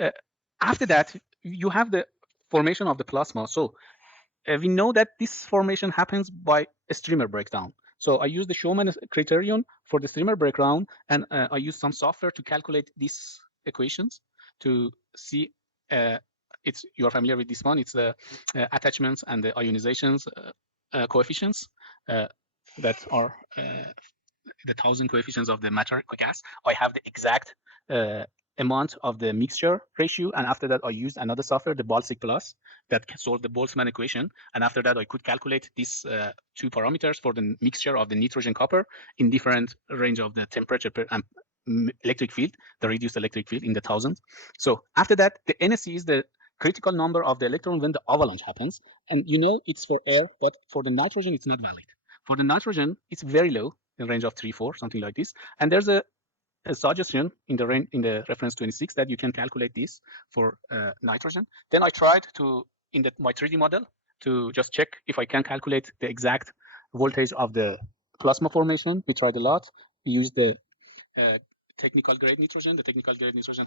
uh, after that, you have the formation of the plasma. So we know that this formation happens by a streamer breakdown. So I use the Schumann criterion for the streamer breakdown, and I use some software to calculate these equations to see. You are familiar with this one. It's the attachments and the ionizations coefficients that are the 1,000 coefficients of the matter gas. I have the exact amount of the mixture ratio, and after that I used another software, the Baltic Plus, that can solve the Boltzmann equation. And after that I could calculate these two parameters for the mixture of the nitrogen copper in different range of the temperature per electric field, the reduced electric field in the thousands. So after that, the NSE is the critical number of the electron when the avalanche happens, and you know it's for air, but for the nitrogen it's not valid. For the nitrogen it's very low, in range of 3, 4, something like this. And there's a suggestion in the reference 26 that you can calculate this for nitrogen. Then I tried to, in my 3D model, to just check if I can calculate the exact voltage of the plasma formation. We tried a lot. We used the technical grade nitrogen. The technical grade nitrogen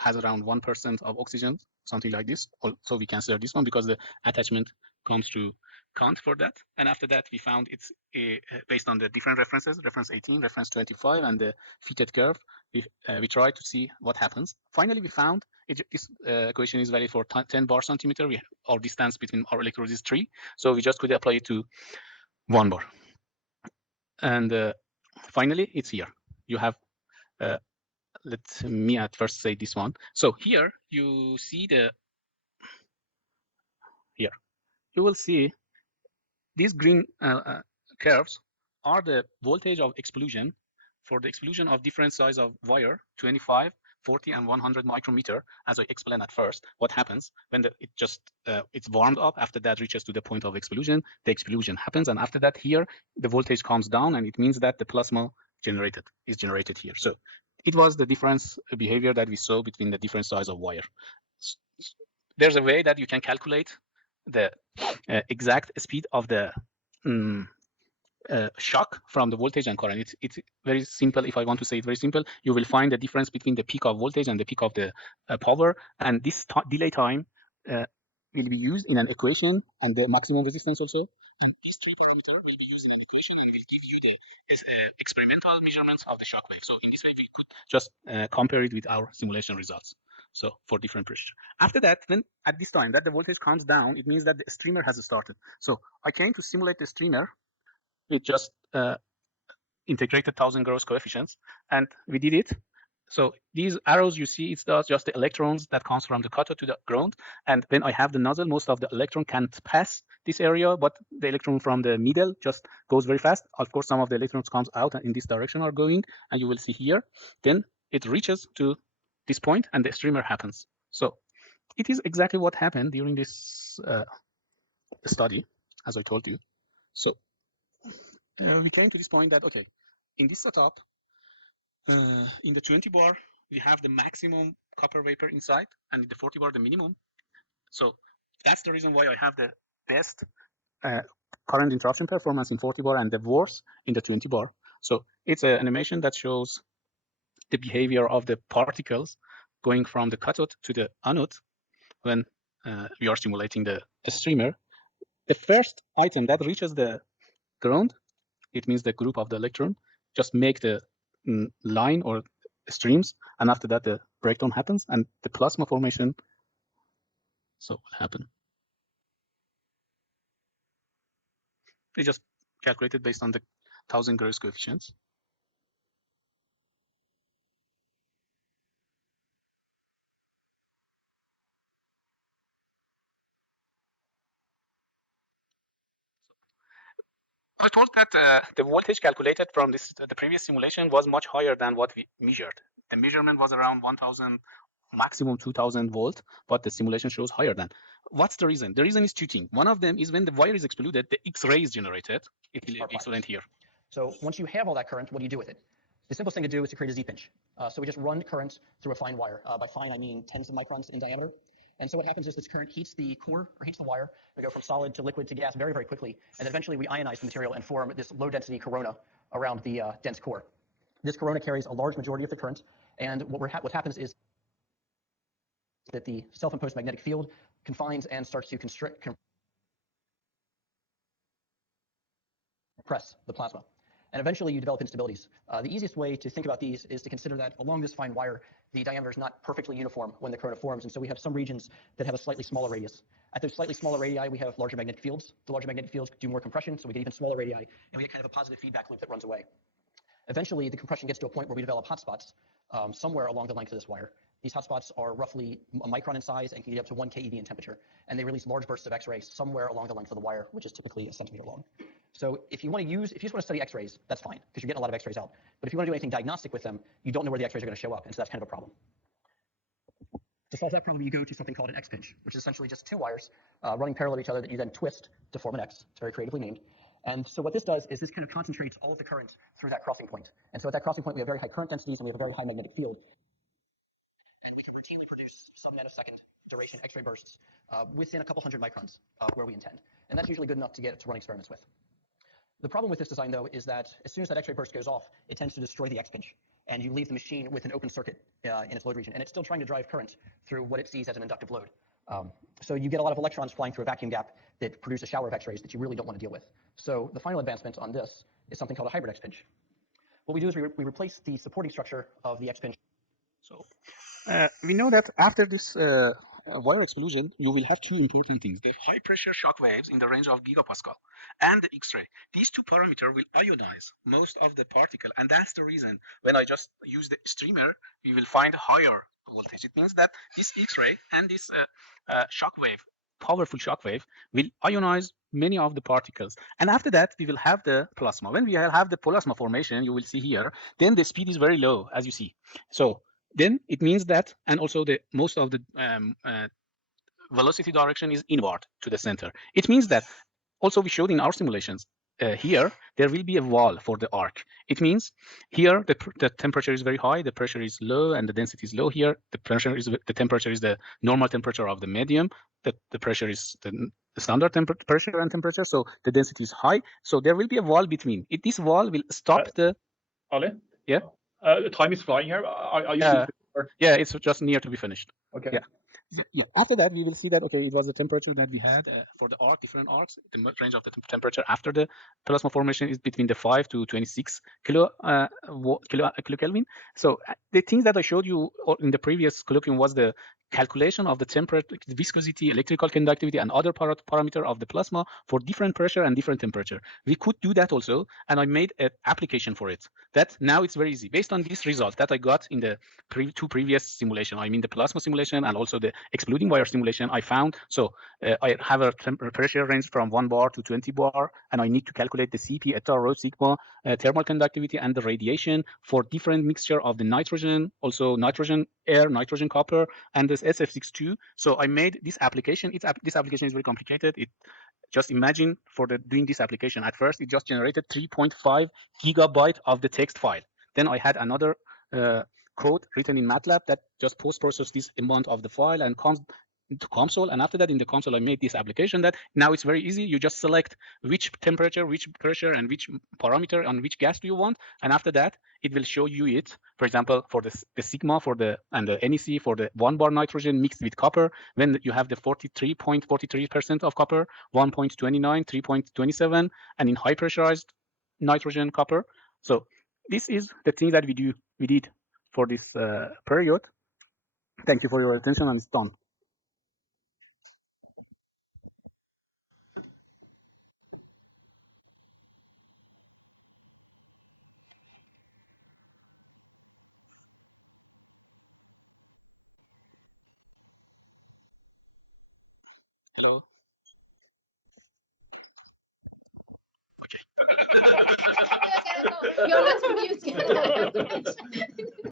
has around 1% of oxygen, something like this. So we consider this one because the attachment comes to count for that. And after that, we found it's based on the different references, reference 18, reference 25, and the fitted curve. We tried to see what happens. Finally, we found this equation is valid for 10 bar centimeter. Our distance between our electrodes is 3. So we just could apply it to 1 bar. And finally, it's here. You have let me at first say this one. So here you see here you will see these green curves are the voltage of explosion for the explosion of different size of wire, 25, 40, and 100 micrometer. As I explained at first, what happens when it's warmed up, after that reaches to the point of explosion, the explosion happens, and after that here the voltage comes down, and it means that the plasma is generated here. So it was the difference behavior that we saw between the different size of wire. There's a way that you can calculate the exact speed of the shock from the voltage and current. It's very simple. If I want to say it very simple, you will find the difference between the peak of voltage and the peak of the power, and this delay time will be used in an equation, and the maximum resistance also. And these 3 parameters will be used in an equation, and will give you the experimental measurements of the shock wave. So in this way, we could just compare it with our simulation results. So for different pressure. After that, then at this time that the voltage comes down, it means that the streamer has started. So I came to simulate the streamer with just integrated 1,000 gross coefficients, and we did it. So these arrows you see, it's just the electrons that comes from the cathode to the ground. And when I have the nozzle, most of the electron can't pass this area, but the electron from the middle just goes very fast. Of course, some of the electrons comes out and in this direction are going, and you will see here. Then it reaches to this point, and the streamer happens. So it is exactly what happened during this study, as I told you. So we came to this point that, okay, in this setup, in the 20 bar, we have the maximum copper vapor inside, and in the 40 bar, the minimum. So that's the reason why I have the best current interruption performance in 40 bar and the worst in the 20 bar. So it's an animation that shows the behavior of the particles going from the cathode to the anode when we are simulating the streamer. The first item that reaches the ground, it means the group of the electron, just make the line or streams, and after that the breakdown happens and the plasma formation. So what happened? We just calculated based on the 1,000 gross coefficients. I was told that the voltage calculated from the previous simulation was much higher than what we measured. The measurement was around 1,000, maximum 2,000 volt, but the simulation shows higher than. What's the reason? The reason is 2 things. One of them is when the wire is exploded, the X-ray is generated. It will be explained here. So once you have all that current, what do you do with it? The simplest thing to do is to create a Z-pinch. So we just run current through a fine wire. By fine, I mean tens of microns in diameter. And so what happens is this current heats the core, or heats the wire. We go from solid to liquid to gas very, very quickly. And then eventually we ionize the material and form this low-density corona around the dense core. This corona carries a large majority of the current. And what happens is that the self-imposed magnetic field confines and starts to compress the plasma. And eventually you develop instabilities. The easiest way to think about these is to consider that along this fine wire, the diameter is not perfectly uniform when the corona forms, and so we have some regions that have a slightly smaller radius. At those slightly smaller radii, we have larger magnetic fields. The larger magnetic fields do more compression, so we get even smaller radii, and we get kind of a positive feedback loop that runs away. Eventually, the compression gets to a point where we develop hotspots somewhere along the length of this wire. These hotspots are roughly a micron in size and can get up to 1 keV in temperature, and they release large bursts of X-rays somewhere along the length of the wire, which is typically a centimeter long. So if you just want to study X-rays, that's fine, because you're getting a lot of X-rays out. But if you want to do anything diagnostic with them, you don't know where the X-rays are going to show up, and so that's kind of a problem. To solve that problem, you go to something called an X-pinch, which is essentially just two wires running parallel to each other that you then twist to form an X. It's very creatively named. And so what this does is this kind of concentrates all of the current through that crossing point. And so at that crossing point, we have very high current densities and we have a very high magnetic field. And we can routinely produce sub-nanosecond duration X-ray bursts within a couple hundred microns where we intend. And that's usually good enough to get to run experiments with. The problem with this design, though, is that as soon as that X-ray burst goes off, it tends to destroy the X-pinch, and you leave the machine with an open circuit in its load region, and it's still trying to drive current through what it sees as an inductive load. So you get a lot of electrons flying through a vacuum gap that produce a shower of X-rays that you really don't want to deal with. So the final advancement on this is something called a hybrid X-pinch. What we do is we replace the supporting structure of the X-pinch. So we know that after this wire explosion, you will have two important things: the high pressure shock waves in the range of gigapascal and the X-ray. These two parameters will ionize most of the particle, and that's the reason when I just use the streamer, we will find higher voltage. It means that this X-ray and this shock wave, powerful shock wave, will ionize many of the particles. And after that, we will have the plasma. When we have the plasma formation, you will see here, then the speed is very low, as you see. So then it means that, and also the most of the velocity direction is inward to the center. It means that also we showed in our simulations here there will be a wall for the arc. It means here the temperature is very high, the pressure is low, and the density is low. Here the temperature is the normal temperature of the medium. The pressure is the standard pressure and temperature. So the density is high. So there will be a wall between. This wall will stop the. Ali? Yeah. The time is flying here. Are you? Yeah, it's just near to be finished. Okay. Yeah. Yeah. After that, we will see that it was the temperature that we had for the arc, different arcs. The range of the temperature after the plasma formation is between the 5 to 26 kilokelvin. So the things that I showed you in the previous colloquium was the calculation of the temperature, viscosity, electrical conductivity, and other parameter of the plasma for different pressure and different temperature. We could do that also, and I made an application for it. That now it's very easy. Based on this result that I got in the two previous simulation, I mean the plasma simulation and also the exploding wire simulation, I found, so I have a pressure range from 1 bar to 20 bar, and I need to calculate the Cp, eta, rho, sigma, thermal conductivity, and the radiation for different mixture of the nitrogen, also nitrogen air, nitrogen copper, and this SF62. So I made this application. This application is very complicated. Just imagine for doing this application, at first it just generated 3.5 gigabyte of the text file. Then I had another code written in MATLAB that just post-processed this amount of the file and comes into console. And after that, in the console, I made this application that now it's very easy. You just select which temperature, which pressure, and which parameter on which gas do you want. And after that, it will show you it. For example, for the sigma and the NEC for the 1 bar nitrogen mixed with copper, when you have the 43.43% of copper, 1.29, 3.27, and in high pressurized nitrogen copper. So this is the thing that we did for this period. Thank you for your attention, and it's done. Hello. Okay. You're not mute.